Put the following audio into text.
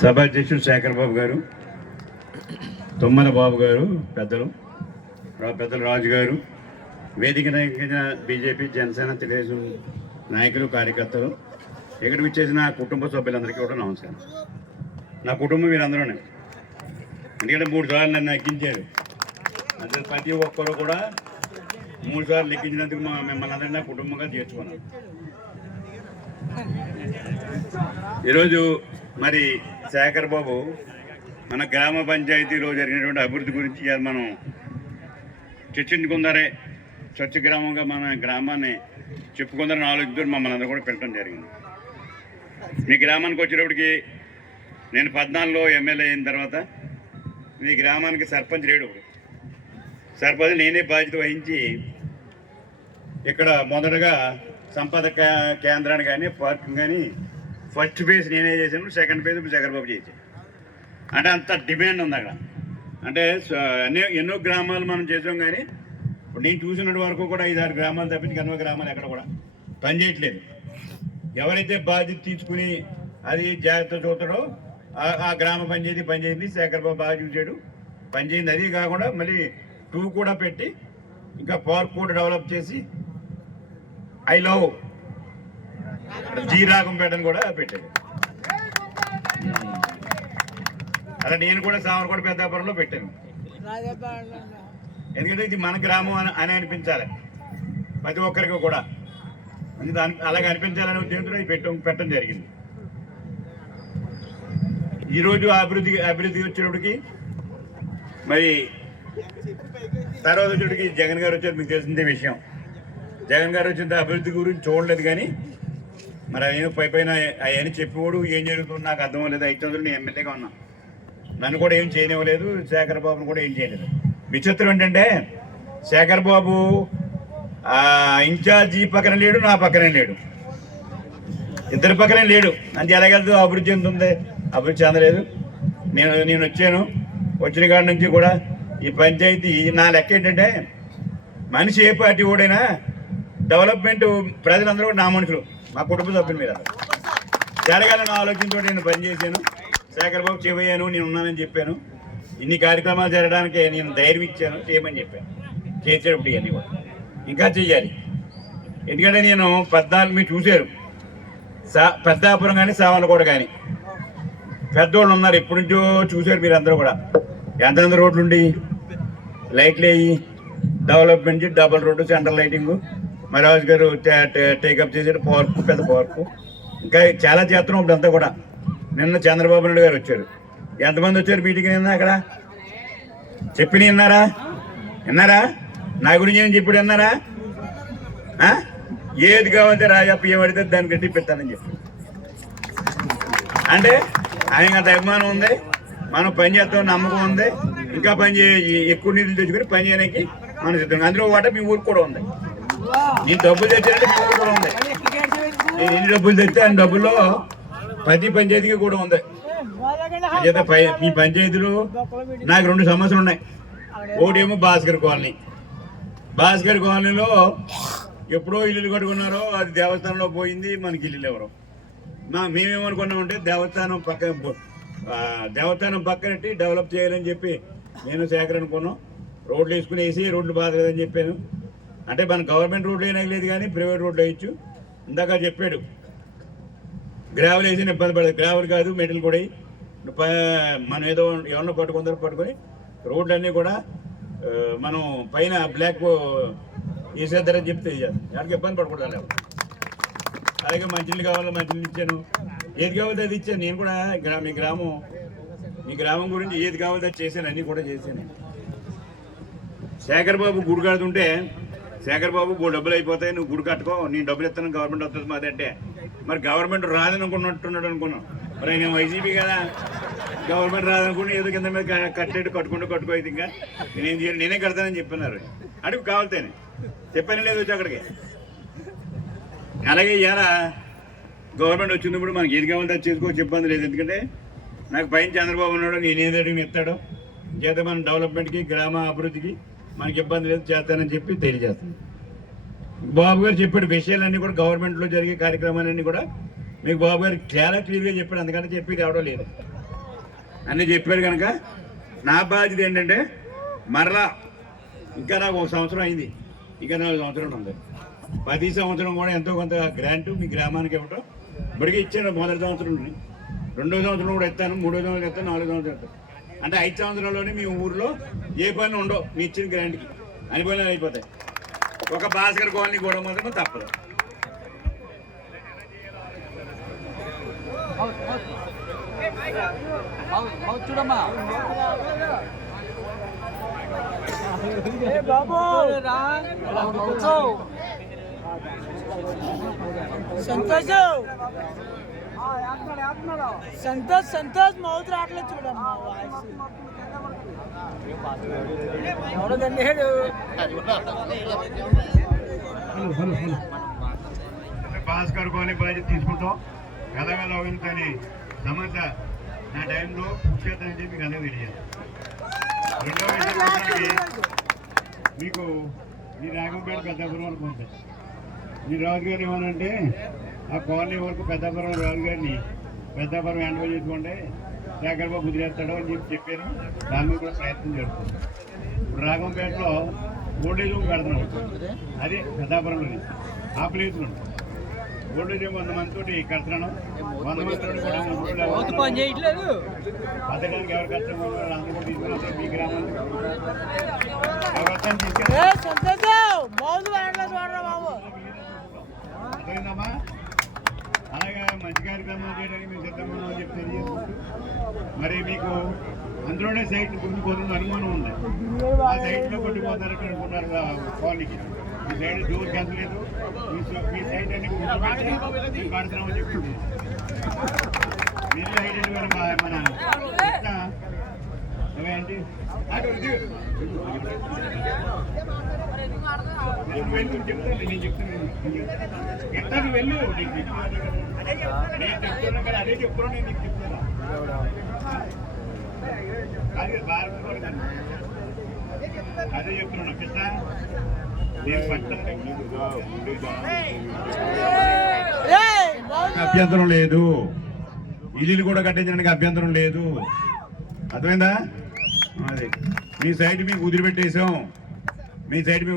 సభాధ్యక్షుడు శేఖర్ బాబు గారు తుమ్మల బాబు గారు పెద్దలు పెద్దలు రాజు గారు వేదిక నాయకులైన బీజేపీ జనసేన తెలుగుదేశం నాయకులు కార్యకర్తలు ఇక్కడ విచ్చేసిన కుటుంబ సభ్యులందరికీ కూడా నమస్కారం. నా కుటుంబం మీరందరూనే ఎందుకంటే మూడు సార్లు నన్ను ఎక్కించారు అందులో ప్రతి ఒక్కరు కూడా మూడు సార్లు ఎక్కించినందుకు మా మిమ్మల్ని అందరినీ నా కుటుంబంగా చేర్చుకున్నాను ఈరోజు మరి శేఖర్ బాబు మన గ్రామ పంచాయతీలో జరిగినటువంటి అభివృద్ధి గురించి మనం చర్చించుకుందరే. స్వచ్ఛ గ్రామంగా మన గ్రామాన్ని చెప్పుకుందరని ఆలోచించుకొని మమ్మల్ని అందరూ కూడా పెట్టడం జరిగింది. మీ గ్రామానికి వచ్చేటప్పటికి నేను పద్నాలుగులో ఎమ్మెల్యే అయిన తర్వాత మీ గ్రామానికి సర్పంచ్ లేడు సర్పంచ్ నేనే బాధ్యత వహించి ఇక్కడ మొదటగా సంపద కేంద్రాన్ని కానీ పార్కింగ్ కానీ ఫస్ట్ ఫేజ్ నేనే చేశాను సెకండ్ ఫేజ్ ఇప్పుడు బాబు చేశాను అంటే అంత డిమాండ్ ఉంది అక్కడ. అంటే అన్నీ ఎన్నో గ్రామాలు మనం చేసాం కానీ ఇప్పుడు నేను చూసినట్టు వరకు కూడా ఐదారు గ్రామాలు తప్పించి ఎన్నో గ్రామాలు ఎక్కడ కూడా పనిచేయట్లేదు ఎవరైతే బాధ్యత తీసుకుని అది జాగ్రత్త చూస్తాడో ఆ- గ్రామ పంచాయతీ పనిచేయింది శేఖర్ బాబు బాగా చూసాడు పనిచేయింది అది కాకుండా మళ్ళీ టూ కూడా పెట్టి ఇంకా పార్క్ కూడా డెవలప్ చేసి ఐ లవ్ జీ రాగంపేటను కూడా పెట్టాడు అలా నేను కూడా సామర్కోట పెద్దాపురంలో పెట్టాను. ఎందుకంటే ఇది మన గ్రామం అని అని అనిపించాలి. ప్రతి ఒక్కరికి కూడా. దాని అలాగే అనిపించాలనే ఉద్దేశంతో ఇది పెట్టడం పెట్టడం జరిగింది. ఈరోజు అభివృద్ధి అభివృద్ధి వచ్చేటప్పటికి మరి తర్వాత వచ్చేటికి జగన్ గారు వచ్చారు మీకు తెలిసిందే విషయం. జగన్ గారు వచ్చిన అభివృద్ధి గురించి చూడలేదు కానీ మరి ఆయన పై పైన అవన్నీ చెప్పేవాడు ఏం జరుగుతుందో నాకు అర్థం అవ్వలేదు. ఐదు చంద్రులు నేను ఎమ్మెల్యేగా ఉన్నా. నన్ను కూడా ఏం చేయనివ్వలేదు శేఖర్ బాబును కూడా ఏం చేయలేదు. విచిత్రం ఏంటంటే శేఖర్ బాబు ఆ, ఇన్ఛార్జి పక్కన లేడు నా పక్కనే లేడు. ఇద్దరి పక్కనే లేడు. అంటే ఎలాగెళ్తూ అభివృద్ధి చెందుతుంది అభివృద్ధి చెందలేదు. నేను నేను వచ్చాను. వచ్చిన కాడి నుంచి కూడా ఈ పంచాయతీ నా లెక్క ఏంటంటే మనిషి ఏ పార్టీ ఓడైనా డెవలప్మెంట్ ప్రజలందరూ కూడా నా మనుషులు. మా కుటుంబ సభ్యుల మీద. జరగాలని ఆలోచనతో నేను పనిచేశాను శేఖర్ బాబు చెవయ్యాను నేను ఉన్నానని చెప్పాను. ఇన్ని కార్యక్రమాలు జరగడానికి నేను ధైర్యం ఇచ్చాను చేయమని చెప్పాను. చేసేటప్పుడు ఇవన్నీ కూడా. ఇంకా చెయ్యాలి. ఎందుకంటే నేను పద్నాలుగు మీరు చూశారు. సా పెద్దాపురం కానీ సావనకోట కానీ. పెద్దోళ్ళు ఉన్నారు ఎప్పటి నుంచో చూశారు మీరు అందరూ కూడా. ఎంతెంత రోడ్లు ఉండి? లైట్లు వేయి. Development double road central lighting. మరి రాజు గారు టేకప్ చేసాడు పార్క్ పెద్ద పార్కు ఇంకా చాలా చేస్తున్నాం ఇప్పుడు అంతా కూడా. నిన్న చంద్రబాబు నాయుడు గారు వచ్చారు. ఎంతమంది వచ్చారు మీటింగ్ నిన్న అక్కడ? చెప్పిన విన్నారా? విన్నారా? నా గురించి ఏం చెప్పాడు విన్నారా? ఏది కావాలంటే రాజప్ప ఏం పడితే దాన్ని గట్టి పెట్టానని చెప్పి అంటే ఆయన అంత అభిమానం ఉంది మనం పని చేస్తాం నమ్మకం ఉంది. ఇంకా పని ఎక్కువ నీళ్ళు తెచ్చుకొని పని చేయడానికి మన సిద్ధం అందులో ఒకటే మీ ఊరికి కూడా ఉంది. నేను డబ్బులు తెచ్చానంటే కూడా ఉంది నేను ఎన్ని డబ్బులు తెస్తే ఆ డబ్బుల్లో ప్రతి పంచాయతీకి కూడా ఉంది. చేత పై మీ పంచాయతీలు నాకు రెండు సమస్యలు ఉన్నాయి. ఒకటేమో భాస్కర్ కాలనీ. భాస్కర్ కాలనీలో ఎప్పుడో ఇల్లు కట్టుకున్నారో అది దేవస్థానంలో పోయింది మనకి ఇల్లు ఎవరు? మా మేమేమనుకున్నామంటే దేవస్థానం పక్క దేవస్థానం పక్కనట్టి డెవలప్ చేయాలని చెప్పి నేను సేకరణ అనుకున్నాం. రోడ్లు వేసుకుని వేసి రోడ్లు బాధలేదని చెప్పాను. అంటే మన గవర్నమెంట్ రోడ్లు అయినా లేదు కానీ ప్రైవేట్ రోడ్లు వేయచ్చు. ఇందాక చెప్పాడు గ్రావెల్ వేసిన ఇబ్బంది పడదు. గ్రావెల్ కాదు మెటల్ కూడా మనం ఏదో ఎవరినో పట్టుకుందరో పట్టుకొని రోడ్లన్నీ కూడా మనం పైన బ్లాక్ వేసేద్దరని చెప్తే ఎవరికి ఇబ్బంది పడకూడదు అలాగే మంచినీళ్ళు కావాలో మంచినీళ్ళు ఇచ్చాను. ఏది కావాలో అది ఇచ్చాను. నేను కూడా గ్రా మీ గ్రామం మీ గ్రామం గురించి ఏది కావాలో అది చేశాను. అన్నీ కూడా చేశాను. శేఖర్ బాబు గుడికాడుతుంటే శేఖర్ బాబు మూడు డబ్బులు అయిపోతాయి నువ్వు గుడి కట్టుకో నేను డబ్బులు ఇస్తాను గవర్నమెంట్ వస్తుంది మాది అంటే. మరి గవర్నమెంట్ రాదని అనుకున్నట్టున్నాడు అనుకున్నాం. మరి నేను వైసీపీ కదా. గవర్నమెంట్ రాదనుకుని ఏదో కింద మీద కట్టేట్టు కట్టుకుంటూ కట్టుకో అయితే ఇంకా. నేనేం నేనే కడతానని చెప్పినారు. అడుగు కావాలితేనే. చెప్పాను లేదు వచ్చి అక్కడికి. అలాగే ఇలా గవర్నమెంట్ వచ్చినప్పుడు మనకి ఏది కావాలంటే అది చేసుకోవచ్చు ఇబ్బంది లేదు. ఎందుకంటే నాకు పైన చంద్రబాబు ఉన్నాడు నేనేది అడిగిన ఇస్తాడు. చేత మన డెవలప్మెంట్కి గ్రామ అభివృద్ధికి మనకి ఇబ్బంది లేదు చేస్తానని చెప్పి తెలియజేస్తాను బాబు గారు చెప్పాడు విషయాలన్నీ కూడా గవర్నమెంట్లో జరిగే కార్యక్రమాలన్నీ కూడా మీకు బాబు గారు చాలా క్లియర్గా చెప్పాడు అందుకని చెప్పి రావడం లేదు. అన్నీ చెప్పారు కనుక నా బాధ్యత ఏంటంటే మరలా ఇంకా నాకు ఒక సంవత్సరం అయింది ఇంకా నాలుగు సంవత్సరం ఉంది. ప్రతి సంవత్సరం కూడా ఎంతో కొంత గ్రాంట్ మీ గ్రామానికి ఇవ్వటం. ఇప్పటికీ ఇచ్చాను మొదటి సంవత్సరం రెండో సంవత్సరం కూడా ఇస్తాను మూడో సంవత్సరం ఇస్తాను నాలుగో సంవత్సరం ఇస్తాను. అంటే ఐదు సంవత్సరాల్లోనే మీ ఊర్లో ఏ పని ఉండవు మీ ఇచ్చిన గ్రాంట్కి అని పనులు అయిపోతాయి. ఒక భాస్కర్ కాలనీ కూడా మాత్రం తప్పదు. చూడమ్మా సంతోష్. సంతోష్ సంతోష్ మౌత్ రావట్లేదు చూడమ్మా వాయిస్. ఎవడో దండేడు భాస్కర్ కాలనీ బాధ్యత తీసుకుంటాం. గలగల అవినతని సమస్య నా టైంలో చెప్పి మీకు అందరూ తెలియదు మీకు మీ రాగంపేట పెద్దాపురం వరకు ఉంటుంది మీ రాజు గారు ఏమనంటే ఆ కాలనీ వరకు పెద్దాపురం రాజు గారిని పెద్దాపురం హ్యాండ్ చేసుకోండి శేఖర్ బాబు కుదిరేస్తాడు అని చెప్పి చెప్పాను. దాని మీద కూడా ప్రయత్నం చేస్తుంది ఇప్పుడు రాగంపేటలో ఓల్డేజ్ హోమ్ పెడుతున్నాం అదే పెద్దాపురంలోని ఆ ప్లేస్లో ఓల్డేజ్ హోమ్ వంద మందితోటి కడుతున్నాను. వంద మంది కూడా బతకడానికి ఎవరు కష్టం ఉన్నారో అందరూ కూడా తీసుకుని మీ గ్రామానికి. తీసుకెళ్ళి ఏ సంతోష్ మౌత్ రావట్లేదు చూడరా బాబు అర్థమైందమ్మా అలాగే మంచి కార్యక్రమాలు చేయడానికి మేము సిద్ధంగా చెప్పి తెలియజేసుకుంటూ మరి మీకు అందులోనే సైట్ గుండిపోతుంది అనుమానం ఉంది. ఆ సైట్లో కొట్టిపోతారని అనుకున్నారు కాలనీకి. మీ సైడ్ దూరం కదలేదు మీ మీ సైట్ అన్ని గుర్తుపెట్టి మేము కడుతున్నామని చెప్పింది మీరు సైట్ అంటే మరి మా- మన కృష్ణ. వెళ్ళు చెప్తాను వెళ్ళు నేను చెప్తున్నా కదా అదే చెప్తున్నా నేను నీకు చెప్తున్నా అదే చెప్తున్నా కృష్ణ అభ్యంతరం లేదు. ఇల్లు కూడా కట్టించడానికి అభ్యంతరం లేదు. అర్థమైందా? అది. మీ సైడ్ మీకు వదిలిపెట్టేసాం మీ సైడ్ మీకు